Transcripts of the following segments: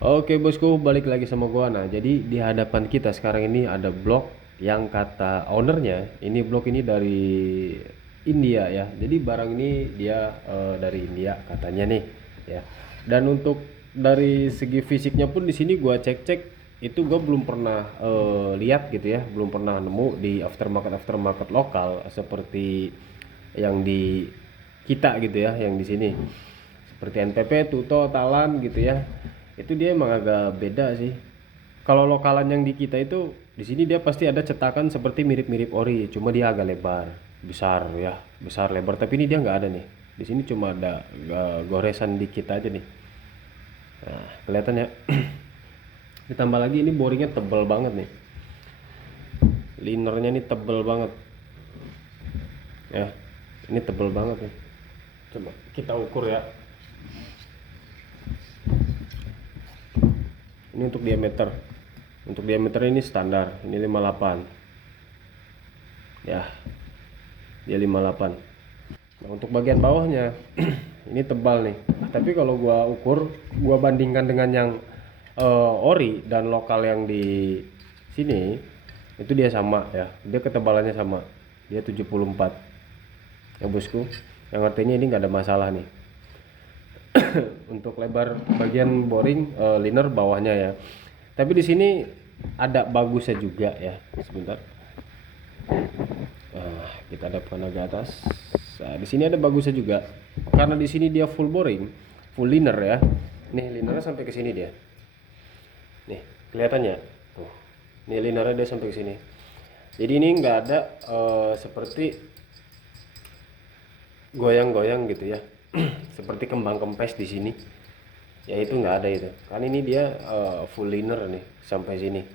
Oke bosku, balik lagi sama gua. Nah, jadi di hadapan kita sekarang ini ada blok yang kata ownernya, ini blok ini dari India ya. Jadi barang ini dia dari India katanya nih ya. Dan untuk dari segi fisiknya pun di sini gua cek-cek itu gua belum pernah lihat gitu ya, belum pernah nemu di aftermarket lokal seperti yang di kita gitu ya, yang di sini seperti NTP, Tuto, Talan gitu ya. Itu dia emang agak beda sih. Kalau lokalan yang di kita itu di sini dia pasti ada cetakan seperti mirip-mirip ori, cuma dia agak lebar, besar ya, besar lebar. Tapi ini dia nggak ada nih. Di sini cuma ada goresan dikit aja nih. Nah, kelihatan ya. Ditambah lagi ini boringnya tebel banget nih. Linernya ini tebel banget. Ya, ini tebel banget nih. Coba kita ukur ya. Ini untuk diameter. Untuk diameter ini standar, ini 58. Ya, dia 58. Nah, untuk bagian bawahnya ini tebal nih. Tapi kalau gua ukur, gua bandingkan dengan yang ori dan lokal yang di sini, itu dia sama ya. Dia ketebalannya sama. Dia 74. Ya bosku, yang artinya ini nggak ada masalah nih. Untuk lebar bagian boring liner bawahnya ya. Tapi di sini ada bagusnya juga ya. Sebentar. Kita hadapkan agak atas. Nah, di sini ada bagusnya juga. Karena di sini dia full boring, full liner ya. Nih linernya sampai ke sini dia. Nih, kelihatannya. Tuh. Nih linernya dia sampai ke sini. Jadi ini nggak ada seperti goyang-goyang gitu ya. Seperti kembang kempes di sini. Ya itu nggak ada itu. Kan ini dia full liner nih sampai sini.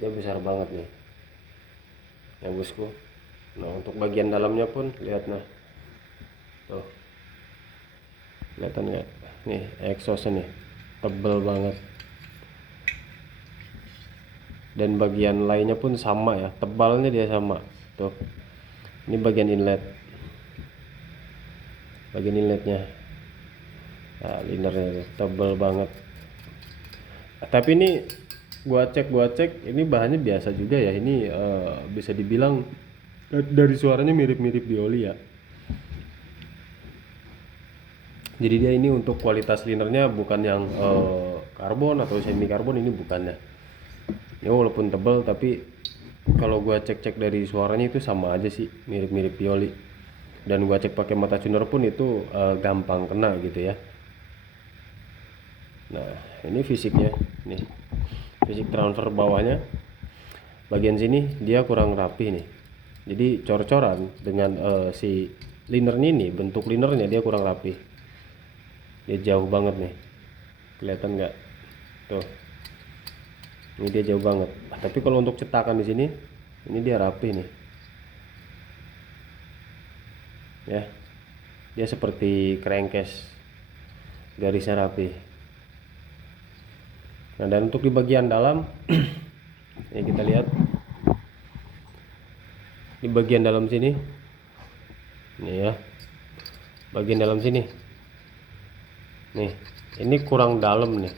Dia besar banget nih. Ya bosku. Nah, untuk bagian dalamnya pun lihat nah. Tuh. Kelihatan nggak? Nih, exhaustnya nih. Tebel banget. Dan bagian lainnya pun sama ya. Tebalnya dia sama. Tuh. Ini bagian inlet. Bagian inletnya. Nah, linernya tuh. Tebel banget. Tapi ini gua cek ini bahannya biasa juga ya. Ini bisa dibilang dari suaranya mirip-mirip di oli ya. Jadi dia ini untuk kualitas linernya bukan yang karbon atau semi karbon, ini bukannya. Ya walaupun tebal tapi kalau gua cek-cek dari suaranya itu sama aja sih, mirip-mirip Pioli. Dan gua cek pakai mata tuner pun itu gampang kena gitu ya. Nah, ini fisiknya nih. Fisik transfer bawahnya. Bagian sini dia kurang rapi nih. Jadi cor-coran dengan si linernya ini, bentuk linernya dia kurang rapi. Dia jauh banget nih. Kelihatan nggak? Tuh. Ini dia jauh banget. Tapi kalau untuk cetakan di sini, ini dia rapi nih. Ya. Dia seperti crankcase. Garisnya rapi. Nah, dan untuk di bagian dalam ini kita lihat di bagian dalam sini. Ini ya. Bagian dalam sini. Nih, ini kurang dalam nih.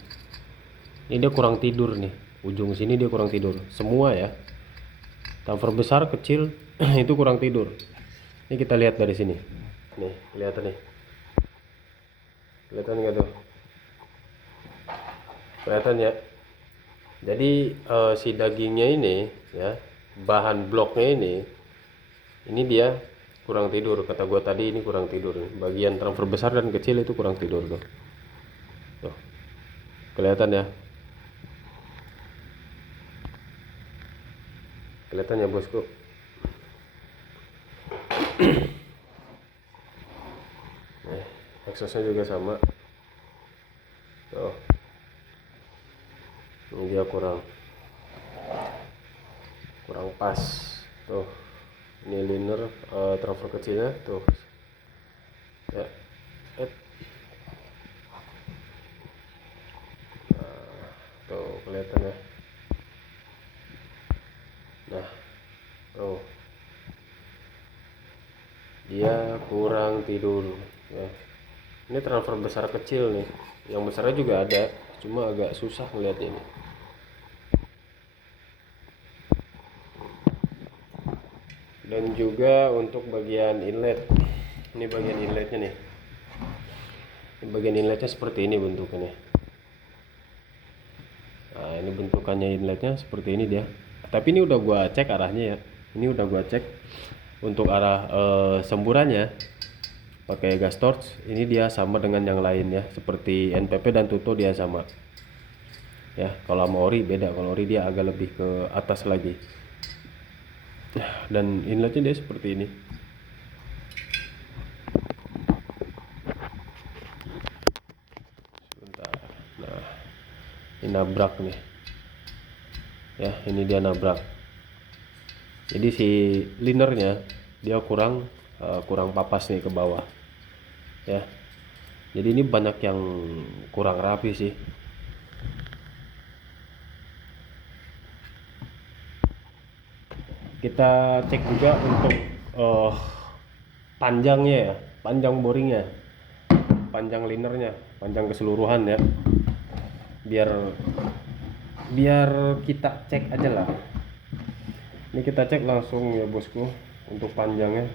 Ini dia kurang tidur nih. Ujung sini dia kurang tidur. Semua ya. Cover besar, kecil itu kurang tidur. Ini kita lihat dari sini. Nih, kelihatan nih. Kelihatan nggak tuh? Kelihatan ya. Jadi si dagingnya ini ya, bahan bloknya ini dia kurang tidur. Kata gua tadi ini kurang tidur. Bagian transfer besar dan kecil itu kurang tidur tuh. Tuh. Kelihatan ya. Kelihatan ya bosku. Exhaustnya juga sama. Tuh. Ini dia kurang pas. Tuh. Ini liner transfer kecilnya tuh. Ya. Tuh kelihatan ya. Nah, tuh. Dia kurang tidur ya. Ini transfer besar kecil nih. Yang besarnya juga ada cuma agak susah ngeliatnya ini. Dan juga untuk bagian inlet, ini bagian inletnya nih. Ini bagian inletnya seperti ini bentukannya. Nah, ini bentukannya inletnya seperti ini dia. Tapi ini udah gua cek arahnya ya. Ini udah gua cek untuk arah semburannya pakai gas torch. Ini dia sama dengan yang lain ya, seperti NPP dan Tuto dia sama. Ya, kalau sama ori beda. Kalau ori dia agak lebih ke atas lagi. Dan inletnya dia seperti ini. Sebentar. Nah, ini nabrak nih. Ya, ini dia nabrak. Jadi si linernya dia kurang papas nih ke bawah. Ya. Jadi ini banyak yang kurang rapi sih. Kita cek juga untuk panjangnya ya, panjang boringnya, panjang linernya, panjang keseluruhan ya. Biar kita cek aja lah. Ini kita cek langsung ya bosku untuk panjangnya,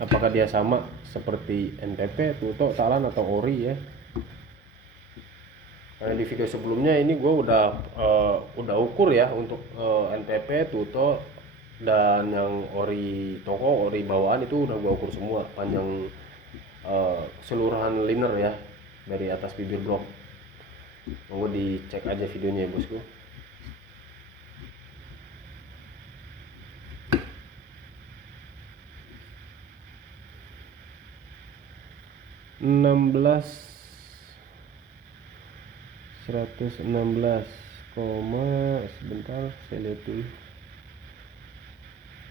apakah dia sama seperti NPP, Tuto, Talan atau ori ya. Karena di video sebelumnya ini gue udah ukur ya untuk NPP, Tuto, dan yang ori toko, ori bawaan itu udah gue ukur semua panjang keseluruhan liner ya dari atas bibir blok. Mau dicek aja videonya ya bosku. Sebentar saya lihat dulu.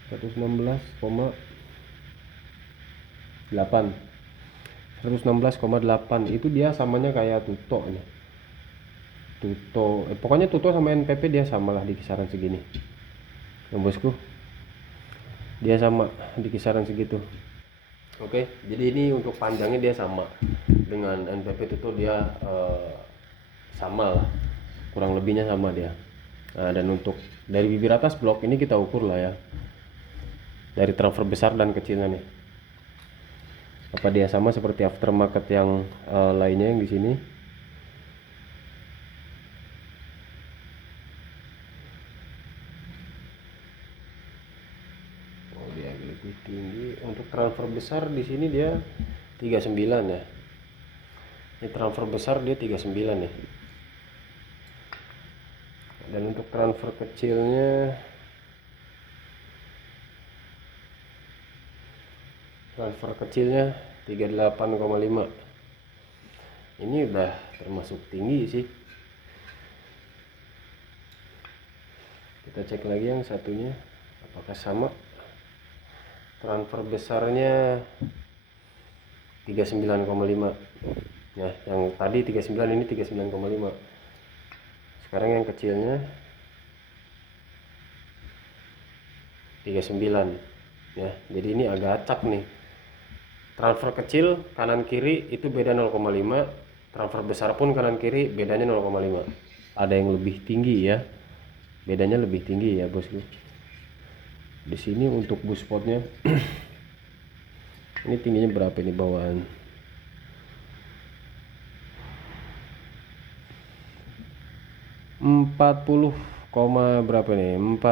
116,8 itu dia samanya kayak Tuto nih. Pokoknya Tuto sama NPP dia samalah di kisaran segini ya bosku, dia sama di kisaran segitu. Oke, jadi ini untuk panjangnya dia sama dengan NPP Tuto, dia sama lah, kurang lebihnya sama dia. Nah, dan untuk dari bibir atas blok ini kita ukur lah ya, dari transfer besar dan kecilnya nih, apa dia sama seperti aftermarket yang lainnya yang di sini. Oh, dia lebih tinggi. Untuk transfer besar di sini dia 39 ya. Ini transfer besar dia 39 ya. Dan untuk transfer kecilnya 38,5. Ini udah termasuk tinggi sih. Kita cek lagi yang satunya apakah sama. Transfer besarnya 39,5 ya, yang tadi 39, ini 39,5. Sekarang yang kecilnya 39 ya. Jadi ini agak acak nih. Transfer kecil kanan kiri itu beda 0,5, transfer besar pun kanan kiri bedanya 0,5. Ada yang lebih tinggi ya, bedanya lebih tinggi ya bosku. Di sini untuk bus spotnya ini tingginya berapa ini bawaan? 40, berapa nih? 16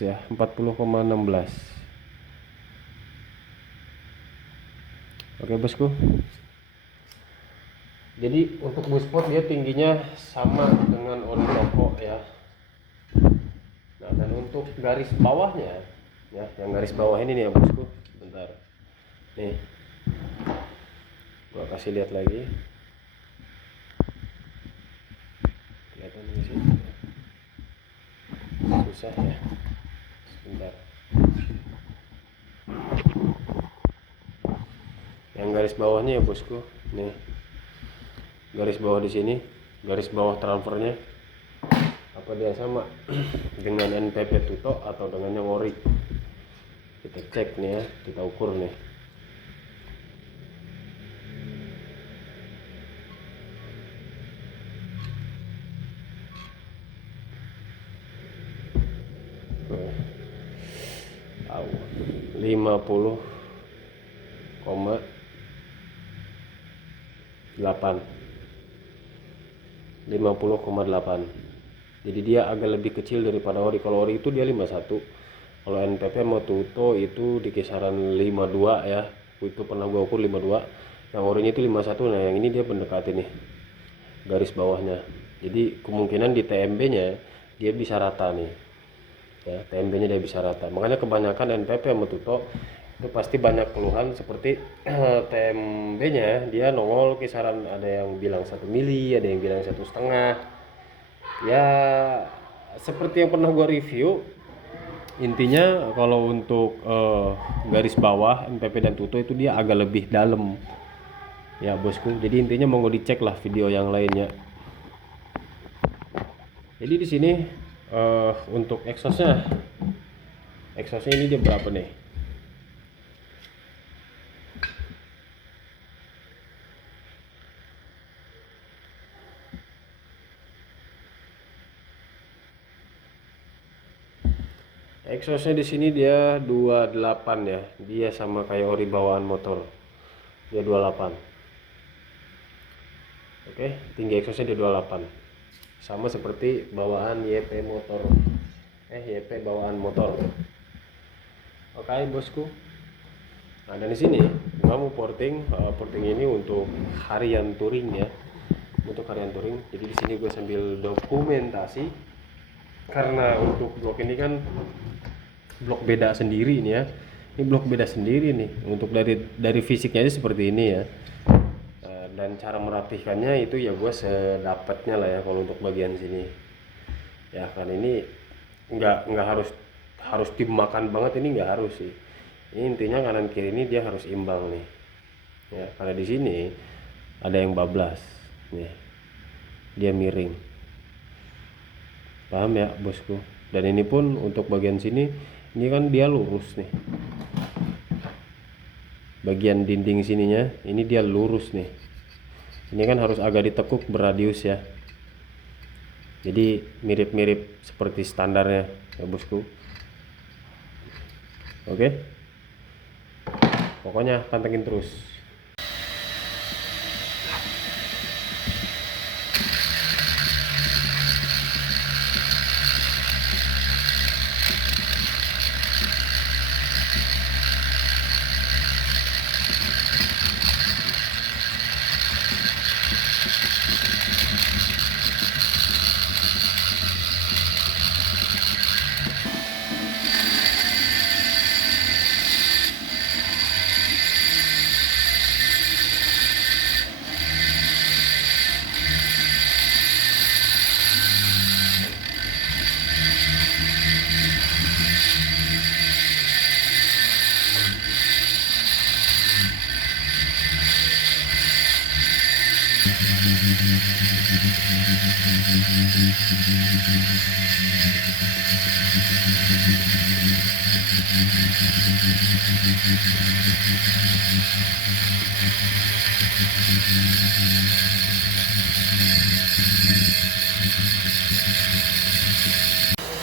ya, 40,16. Oke bosku. Jadi untuk bus spot dia tingginya sama dengan ori toko ya. Nah, dan untuk garis bawahnya ya, yang garis bawah ini nih ya bosku. Bentar. Nih. Gua kasih lihat lagi. Kelihatan di sini. Susah ya. Sebentar. Yang garis bawahnya ya bosku. Nih. Garis bawah di sini, garis bawah transfernya apa dia sama dengan NPP Tuto atau dengan yang ori. Kita cek nih ya, kita ukur nih. Tahu 50,8 50,8. Jadi dia agak lebih kecil daripada ori. Kalau ori itu dia 51. Kalau NPP Motuto itu di kisaran 52 ya. Itu pernah gua ukur 52. Yang orinya itu 51. Nah, yang ini dia mendekati nih garis bawahnya. Jadi kemungkinan di TMB-nya dia bisa rata nih. Ya, TMB-nya dia bisa rata. Makanya kebanyakan NPP Motuto itu pasti banyak keluhan seperti TMB-nya dia nongol kisaran, ada yang bilang 1 mili, ada yang bilang 1,5. Ya seperti yang pernah gua review, intinya kalau untuk garis bawah NPP dan Tuto itu dia agak lebih dalam ya bosku. Jadi intinya mau dicek lah video yang lainnya. Jadi di sini untuk exhaustnya ini dia berapa nih? Exhaustnya di sini dia 28 ya. Dia sama kayak ori bawaan motor. Dia 28. Oke, tinggi exhaustnya dia 28. Sama seperti bawaan YP motor. YP bawaan motor. Oke, bosku. Nah, dan di sini gua mau porting ini untuk harian touring ya. Untuk harian touring. Jadi di sini gue sambil dokumentasi karena untuk blok ini kan blok beda sendiri nih ya. Ini blok beda sendiri nih. Untuk dari fisiknya aja seperti ini ya. Dan cara merapihkannya itu ya gue sedapatnya lah ya kalau untuk bagian sini. Ya kan ini nggak harus dimakan banget, ini nggak harus sih. Ini intinya kanan kiri ini dia harus imbang nih. Ya, karena di sini ada yang bablas nih. Dia miring. Paham ya, bosku? Dan ini pun untuk bagian sini ini kan dia lurus nih. Bagian dinding sininya ini dia lurus nih. Ini kan harus agak ditekuk berradius ya. Jadi mirip-mirip seperti standarnya ya bosku. Oke. Pokoknya pantengin terus.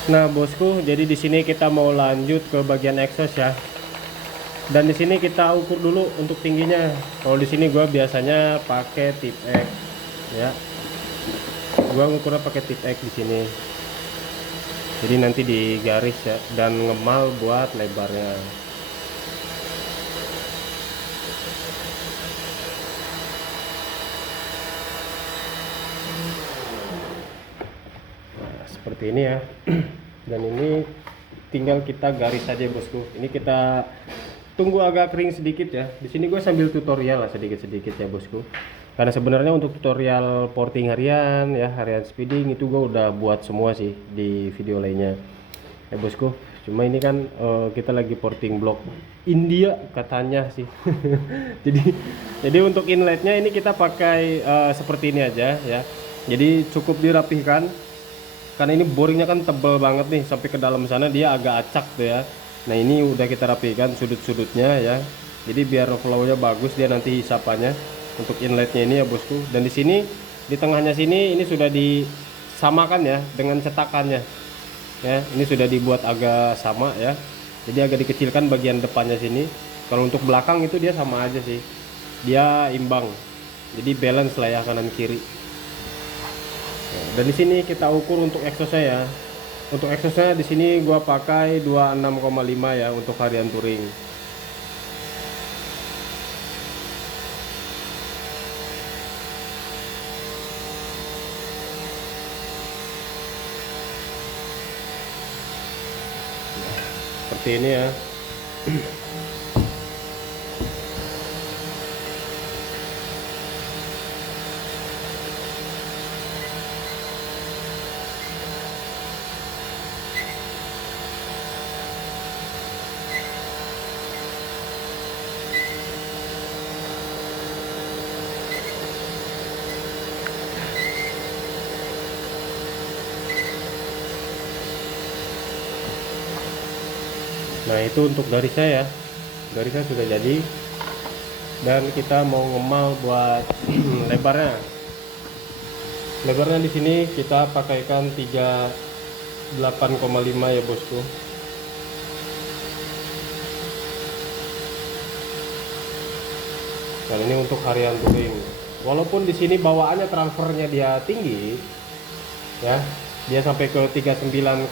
Nah bosku, jadi di sini kita mau lanjut ke bagian exhaust ya. Dan di sini kita ukur dulu untuk tingginya. Kalau di sini gua biasanya pakai tip X ya. Gua ngukurnya pakai tip X di sini. Jadi nanti digaris ya dan ngemal buat lebarnya. Nah, seperti ini ya. Dan ini tinggal kita garis saja bosku. Ini kita tunggu agak kering sedikit ya. Di sini gue sambil tutorial lah sedikit-sedikit ya bosku. Karena sebenarnya untuk tutorial porting harian ya, harian speeding itu gue udah buat semua sih di video lainnya ya bosku. Cuma ini kan kita lagi porting blok India katanya sih. jadi untuk inletnya ini kita pakai seperti ini aja ya. Jadi cukup dirapihkan karena ini boringnya kan tebel banget nih sampai ke dalam sana, dia agak acak tuh ya. Nah ini udah kita rapikan sudut-sudutnya ya. Jadi biar flow-nya bagus dia nanti hisapannya untuk inletnya ini ya bosku. Dan di sini di tengahnya sini ini sudah disamakan ya dengan cetakannya. Ya, ini sudah dibuat agak sama ya. Jadi agak dikecilkan bagian depannya sini. Kalau untuk belakang itu dia sama aja sih. Dia imbang. Jadi balance lah ya kanan kiri. Dan di sini kita ukur untuk exhaustnya ya. Untuk exhaustnya di sini gua pakai 26,5 ya untuk harian touring. Seperti ini ya. Nah itu untuk garisnya ya, garisnya sudah jadi. Dan kita mau ngemal buat lebarnya. Lebarnya di sini kita pakaikan 38,5 ya bosku. Dan ini untuk harian touring. Walaupun di sini bawaannya transfernya dia tinggi, ya, dia sampai ke 39,5.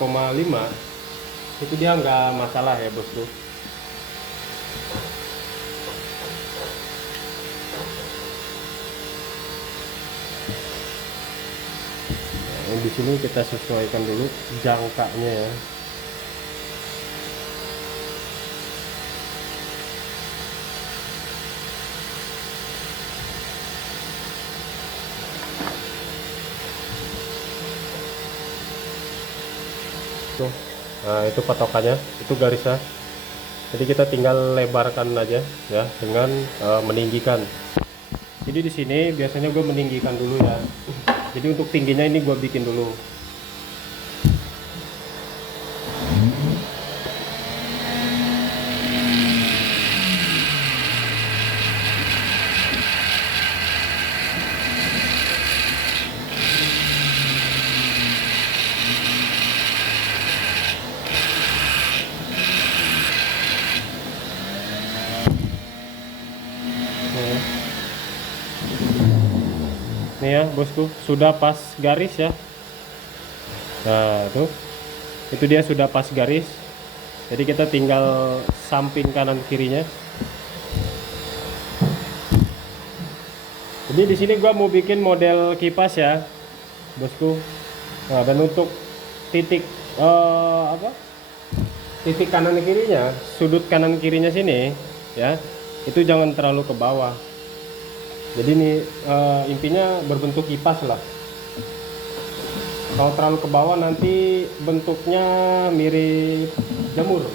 Itu dia nggak masalah ya bosku. Nah, di sini kita sesuaikan dulu jangkanya ya. Tuh. Nah itu patokannya, itu garisnya. Jadi kita tinggal lebarkan aja ya dengan meninggikan. Jadi di sini biasanya gue meninggikan dulu ya. Jadi untuk tingginya ini gue bikin dulu. Nih ya bosku, sudah pas garis ya. Nah tuh, itu dia sudah pas garis. Jadi kita tinggal samping kanan kirinya. Jadi di sini gua mau bikin model kipas ya bosku. Nah dan untuk titik titik kanan kirinya, sudut kanan kirinya sini ya, itu jangan terlalu ke bawah. Jadi ini intinya berbentuk kipas lah. Kalau terlalu ke bawah nanti bentuknya mirip jamur.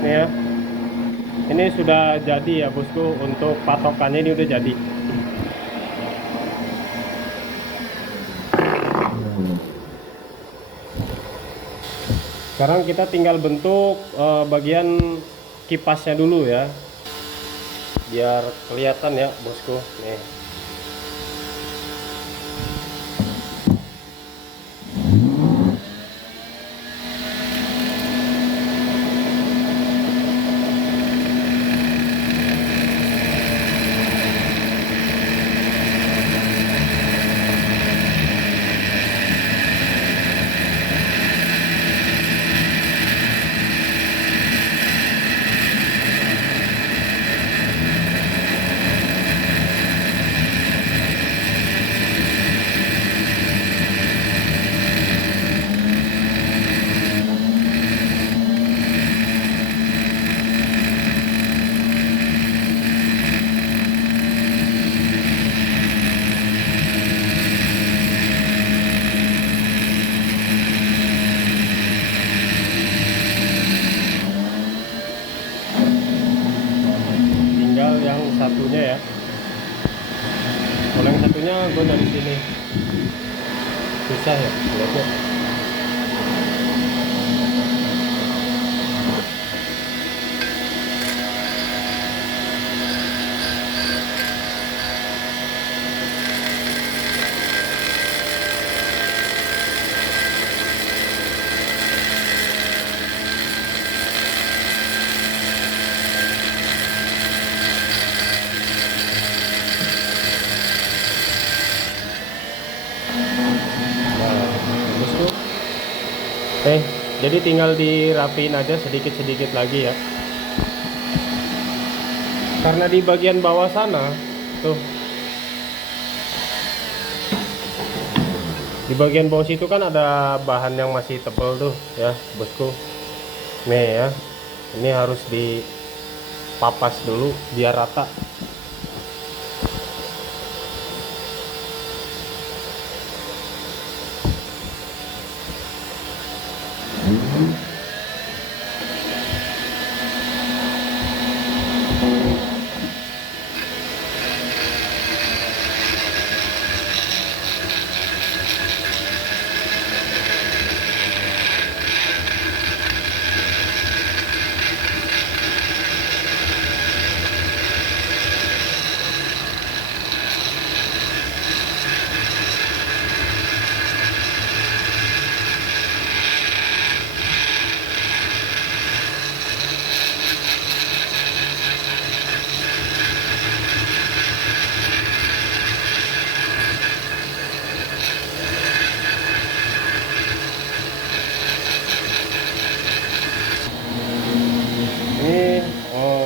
Ini ya. Ini sudah jadi ya bosku, untuk patokannya ini udah jadi. Sekarang kita tinggal bentuk bagian kipasnya dulu ya, biar kelihatan ya bosku. Nih. gua dari sini susah ya lihatnya. Nah, terus tuh jadi tinggal dirapiin aja sedikit-sedikit lagi ya. Karena di bagian bawah sana tuh, di bagian bawah situ kan ada bahan yang masih tebal tuh ya bosku. Nih ya, ini harus dipapas dulu biar rata. Ini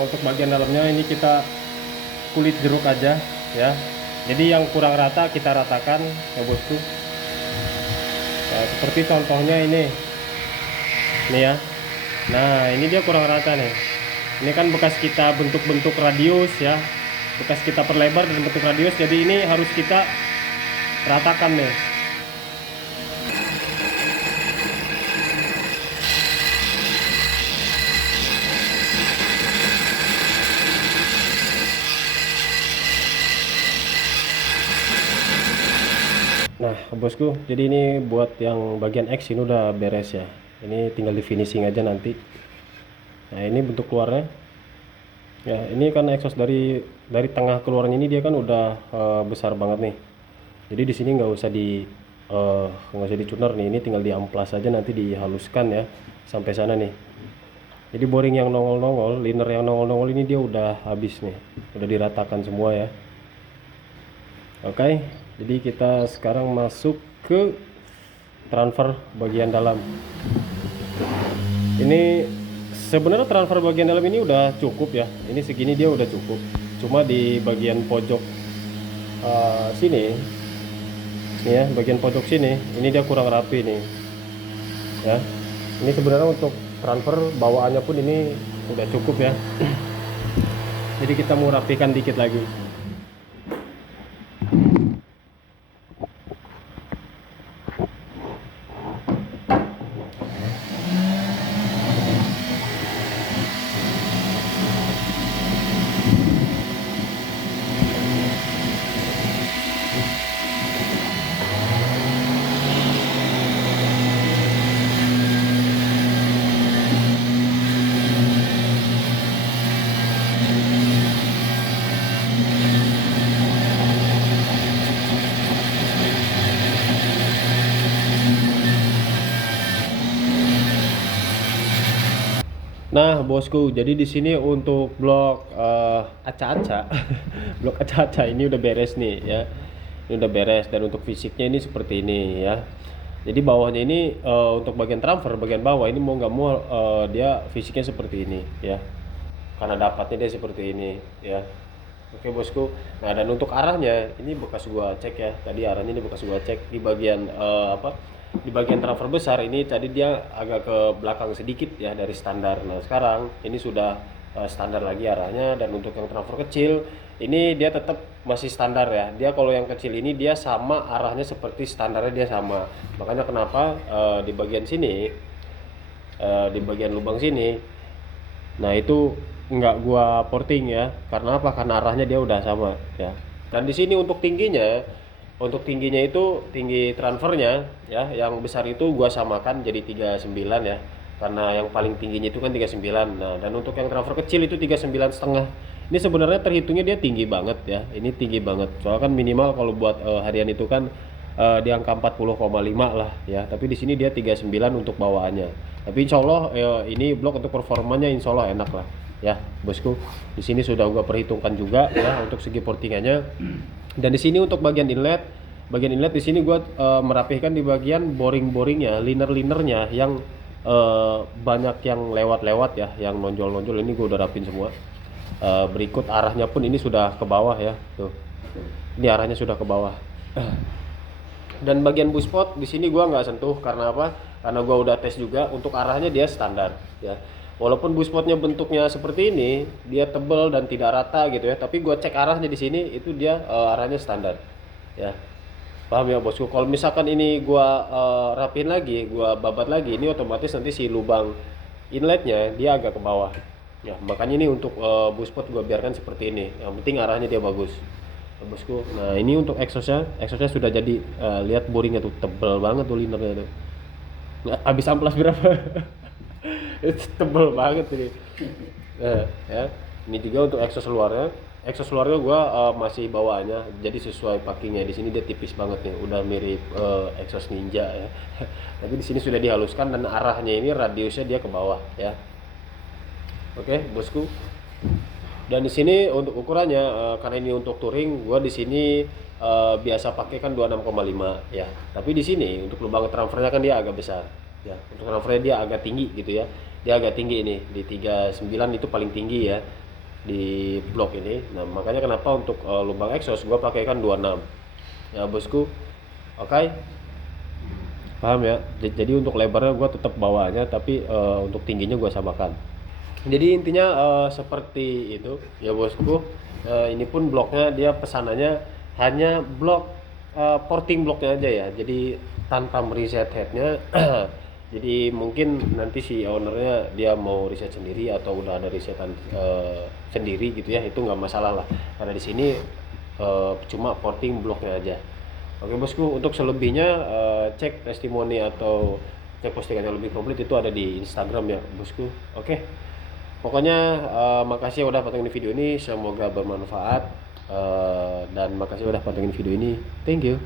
untuk bagian dalamnya ini kita kulit jeruk aja ya. Jadi yang kurang rata kita ratakan ya bosku. Nah, seperti contohnya ini nih ya. Nah ini dia kurang rata nih. Ini kan bekas kita bentuk-bentuk radius ya, bekas kita perlebar dan bentuk radius, jadi ini harus kita ratakan nih. Nah bosku, jadi ini buat yang bagian X ini udah beres ya. Ini tinggal di finishing aja nanti. Nah ini bentuk keluarnya ya. Ini kan exhaust dari tengah keluarnya ini dia kan udah besar banget nih. Jadi di sini nggak usah dicuner nih. Ini tinggal diamplas aja, nanti dihaluskan ya sampai sana nih. Jadi boring yang nongol-nongol, liner yang nongol-nongol ini dia udah habis nih, udah diratakan semua ya. Oke, jadi kita sekarang masuk ke transfer bagian dalam. Ini sebenarnya transfer bagian dalam ini udah cukup ya. Ini segini dia udah cukup. Cuma di bagian pojok sini, nih ya, bagian pojok sini, ini dia kurang rapi nih. Ya, ini sebenarnya untuk transfer bawaannya pun ini udah cukup ya. Jadi kita mau rapikan dikit lagi. Nah, bosku, jadi di sini untuk blok aca-aca, blok aca-aca ini udah beres nih ya. Ini udah beres, dan untuk fisiknya ini seperti ini ya. Jadi bawahnya ini untuk bagian transfer, bagian bawah ini mau nggak mau dia fisiknya seperti ini ya. Karena dapatnya dia seperti ini ya. Oke bosku. Nah, dan untuk arahnya ini bekas gua cek ya. Tadi arahnya ini bekas gua cek di bagian di bagian transfer besar ini tadi dia agak ke belakang sedikit ya dari standar. Nah, sekarang ini sudah standar lagi arahnya, dan untuk yang transfer kecil ini dia tetap masih standar ya. Dia kalau yang kecil ini dia sama arahnya seperti standarnya, dia sama. Makanya kenapa di bagian sini di bagian lubang sini, nah itu nggak gua porting ya. Karena apa? Karena arahnya dia udah sama ya. Dan di sini untuk tingginya Untuk tingginya itu tinggi transfernya ya, yang besar itu gua samakan jadi 39 ya. Karena yang paling tingginya itu kan 39. Nah, dan untuk yang transfer kecil itu 39,5. Ini sebenarnya terhitungnya dia tinggi banget ya. Ini tinggi banget. Soalnya kan minimal kalau buat harian itu kan di angka 40,5 lah ya. Tapi di sini dia 39 untuk bawaannya. Tapi insya Allah ini blok untuk performanya insya Allah enak lah ya bosku. Di sini sudah gua perhitungkan juga ya untuk segi portingannya. Dan di sini untuk bagian inlet di sini gue merapihkan di bagian boring-boringnya, liner-linernya yang banyak yang lewat-lewat ya, yang nonjol-nonjol ini gue udah rapin semua. Berikut arahnya pun ini sudah ke bawah ya, tuh. Ini arahnya sudah ke bawah. Dan bagian buspot di sini gua nggak sentuh karena apa? Karena gua udah tes juga untuk arahnya dia standar ya. Walaupun buspotnya bentuknya seperti ini, dia tebal dan tidak rata gitu ya, tapi gua cek arahnya di sini itu dia arahnya standar. Ya. Paham ya bosku? Kalau misalkan ini gua rapiin lagi, gua babat lagi, ini otomatis nanti si lubang inletnya dia agak ke bawah. Ya, makanya ini untuk buspot gua biarkan seperti ini. Yang penting arahnya dia bagus bosku. Nah ini untuk exhaustnya sudah jadi, lihat boringnya tuh tebel banget tuh linernya tuh. Nggak habis amplas berapa. Itu tebel banget ini. Ya ini juga untuk exhaust luarnya gua masih bawaannya jadi sesuai packingnya. Di sini dia tipis banget nih, udah mirip exhaust Ninja ya. Tapi di sini sudah dihaluskan dan arahnya ini radiusnya dia ke bawah ya. Oke bosku. Dan di sini untuk ukurannya karena ini untuk touring, gua di sini biasa pakai kan 26,5 ya. Tapi di sini untuk lubang transfernya kan dia agak besar. Ya, untuk transfernya dia agak tinggi gitu ya. Dia agak tinggi ini di 39 itu paling tinggi ya di blok ini. Nah, makanya kenapa untuk lubang exhaust gua pakai kan 26. Ya, bosku. Oke. Paham ya? Jadi untuk lebarnya gua tetap bawaannya tapi untuk tingginya gua samakan. Jadi intinya seperti itu ya bosku. Ini pun bloknya dia pesanannya hanya blok porting bloknya aja ya. Jadi tanpa mereset headnya. Jadi mungkin nanti si ownernya dia mau riset sendiri atau udah ada risetan sendiri gitu ya, itu nggak masalah lah. Karena di sini cuma porting bloknya aja. Oke bosku, untuk selebihnya cek testimoni atau cek postingan yang lebih komplit itu ada di Instagram ya bosku. Oke. Pokoknya makasih udah pantengin video ini, semoga bermanfaat dan makasih udah pantengin video ini. Thank you.